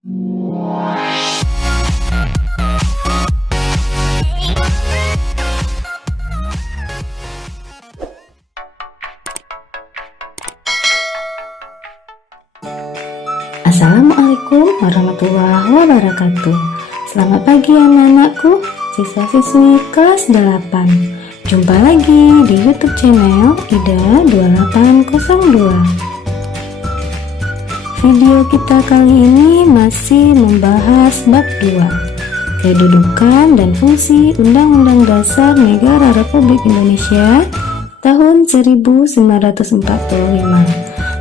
Assalamualaikum warahmatullahi wabarakatuh. Selamat pagi anak-anakku, siswa-siswi kelas 8. Jumpa lagi di YouTube channel Ida 2802. Video kita kali ini masih membahas bab 2, kedudukan dan fungsi Undang-Undang Dasar Negara Republik Indonesia tahun 1945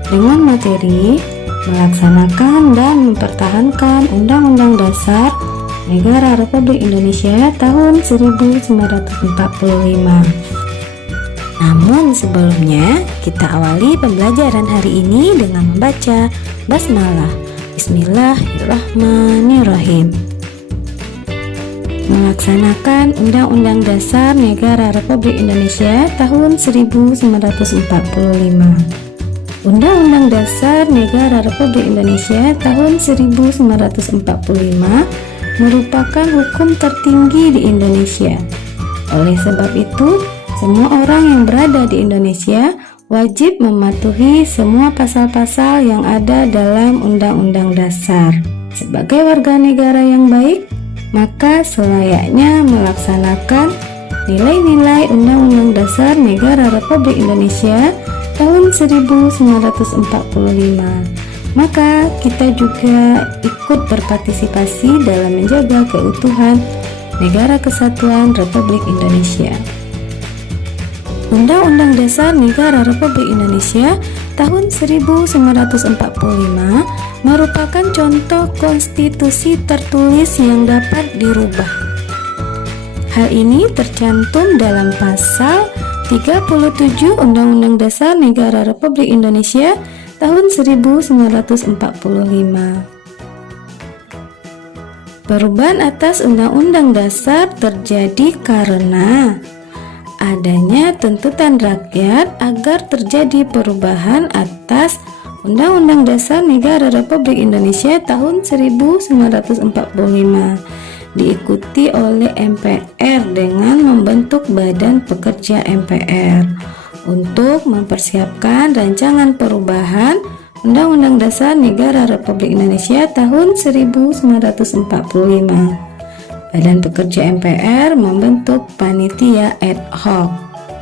dengan materi melaksanakan dan mempertahankan Undang-Undang Dasar Negara Republik Indonesia tahun 1945. Namun sebelumnya, kita awali pembelajaran hari ini dengan membaca basmalah. Bismillahirrahmanirrahim. Melaksanakan Undang-Undang Dasar Negara Republik Indonesia tahun 1945. Undang-Undang Dasar Negara Republik Indonesia tahun 1945 merupakan hukum tertinggi di Indonesia. Oleh sebab itu, semua orang yang berada di Indonesia wajib mematuhi semua pasal-pasal yang ada dalam Undang-Undang Dasar. Sebagai warga negara yang baik, maka selayaknya melaksanakan nilai-nilai Undang-Undang Dasar Negara Republik Indonesia tahun 1945. Maka kita juga ikut berpartisipasi dalam menjaga keutuhan Negara Kesatuan Republik Indonesia. Undang-Undang Dasar Negara Republik Indonesia tahun 1945 merupakan contoh konstitusi tertulis yang dapat dirubah. Hal ini tercantum dalam pasal 37 Undang-Undang Dasar Negara Republik Indonesia tahun 1945. Perubahan atas Undang-Undang Dasar terjadi karena adanya tuntutan rakyat agar terjadi perubahan atas Undang-Undang Dasar Negara Republik Indonesia tahun 1945, diikuti oleh MPR dengan membentuk Badan Pekerja MPR untuk mempersiapkan rancangan perubahan Undang-Undang Dasar Negara Republik Indonesia tahun 1945. Badan Pekerja MPR membentuk panitia ad hoc.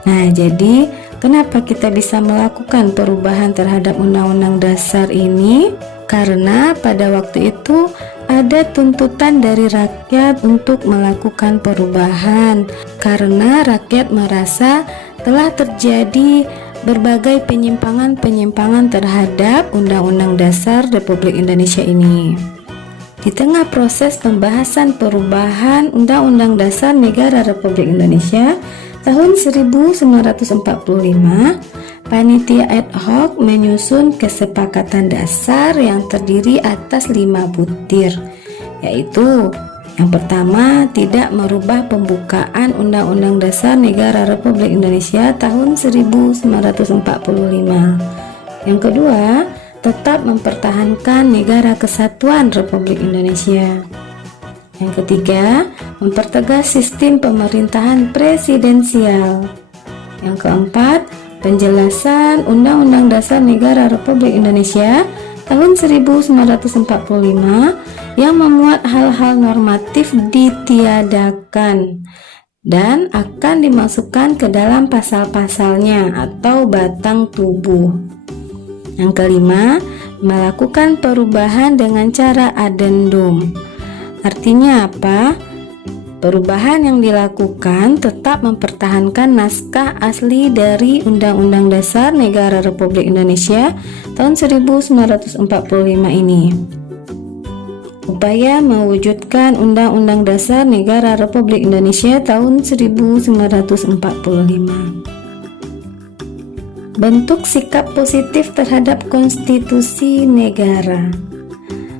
Nah, jadi kenapa kita bisa melakukan perubahan terhadap Undang-Undang Dasar ini? Karena pada waktu itu ada tuntutan dari rakyat untuk melakukan perubahan, karena rakyat merasa telah terjadi berbagai penyimpangan-penyimpangan terhadap Undang-Undang Dasar Republik Indonesia ini. Di tengah proses pembahasan perubahan Undang-Undang Dasar Negara Republik Indonesia tahun 1945, panitia ad hoc menyusun kesepakatan dasar yang terdiri atas 5 butir, yaitu yang pertama, tidak merubah pembukaan Undang-Undang Dasar Negara Republik Indonesia tahun 1945. Yang kedua, tetap mempertahankan Negara Kesatuan Republik Indonesia. Yang ketiga, mempertegas sistem pemerintahan presidensial. Yang keempat, penjelasan Undang-Undang Dasar Negara Republik Indonesia tahun 1945 yang memuat hal-hal normatif ditiadakan dan akan dimasukkan ke dalam pasal-pasalnya atau batang tubuh. Yang kelima, melakukan perubahan dengan cara adendum. Artinya apa? Perubahan yang dilakukan tetap mempertahankan naskah asli dari Undang-Undang Dasar Negara Republik Indonesia tahun 1945 ini. Upaya mewujudkan Undang-Undang Dasar Negara Republik Indonesia tahun 1945. Bentuk sikap positif terhadap konstitusi negara.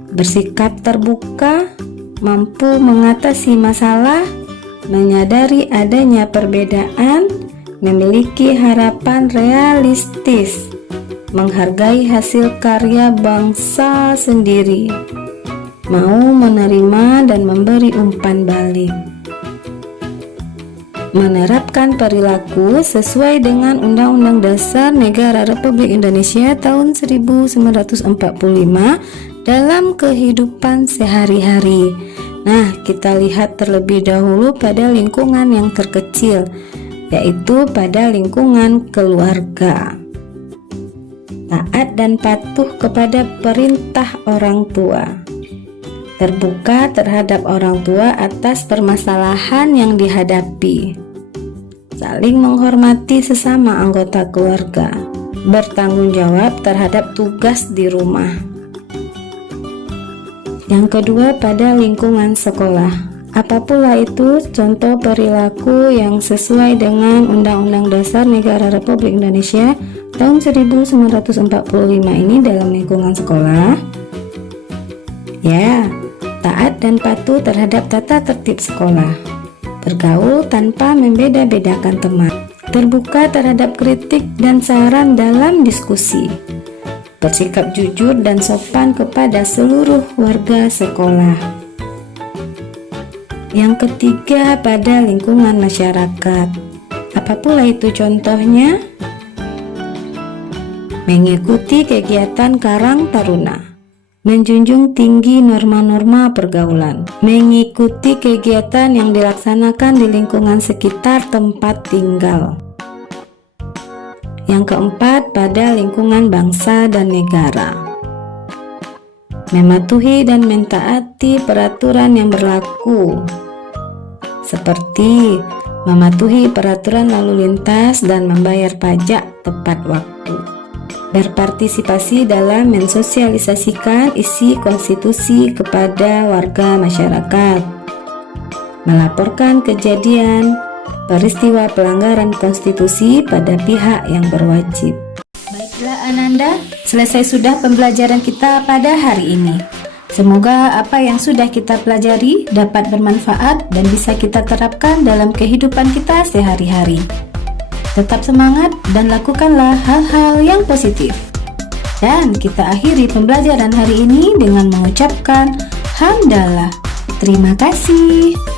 Bersikap terbuka, mampu mengatasi masalah, menyadari adanya perbedaan, memiliki harapan realistis, menghargai hasil karya bangsa sendiri. mau menerima dan memberi umpan balik. Menerapkan perilaku sesuai dengan Undang-Undang Dasar Negara Republik Indonesia tahun 1945 dalam kehidupan sehari-hari. Nah, kita lihat terlebih dahulu pada lingkungan yang terkecil, yaitu pada lingkungan keluarga. Taat dan patuh kepada perintah orang tua. Terbuka terhadap orang tua atas permasalahan yang dihadapi. Saling menghormati sesama anggota keluarga. Bertanggung jawab terhadap tugas di rumah. Yang kedua, pada lingkungan sekolah. Apa pula itu contoh perilaku yang sesuai dengan Undang-Undang Dasar Negara Republik Indonesia tahun 1945 ini dalam lingkungan sekolah? Ya, taat dan patuh terhadap tata tertib sekolah. Bergaul tanpa membeda-bedakan teman. Terbuka terhadap kritik dan saran dalam diskusi. Bersikap jujur dan sopan kepada seluruh warga sekolah. Yang ketiga, pada lingkungan masyarakat. Apa pula itu contohnya? Mengikuti kegiatan Karang Taruna. Menjunjung tinggi norma-norma pergaulan. Mengikuti kegiatan yang dilaksanakan di lingkungan sekitar tempat tinggal. Yang keempat, pada lingkungan bangsa dan negara. Mematuhi dan mentaati peraturan yang berlaku, seperti mematuhi peraturan lalu lintas dan membayar pajak tepat waktu. Berpartisipasi dalam mensosialisasikan isi konstitusi kepada warga masyarakat. Melaporkan kejadian peristiwa pelanggaran konstitusi pada pihak yang berwajib. Baiklah Ananda, selesai sudah pembelajaran kita pada hari ini. Semoga apa yang sudah kita pelajari dapat bermanfaat dan bisa kita terapkan dalam kehidupan kita sehari-hari. Tetap semangat dan lakukanlah hal-hal yang positif. Dan kita akhiri pembelajaran hari ini dengan mengucapkan hamdalah. Terima kasih.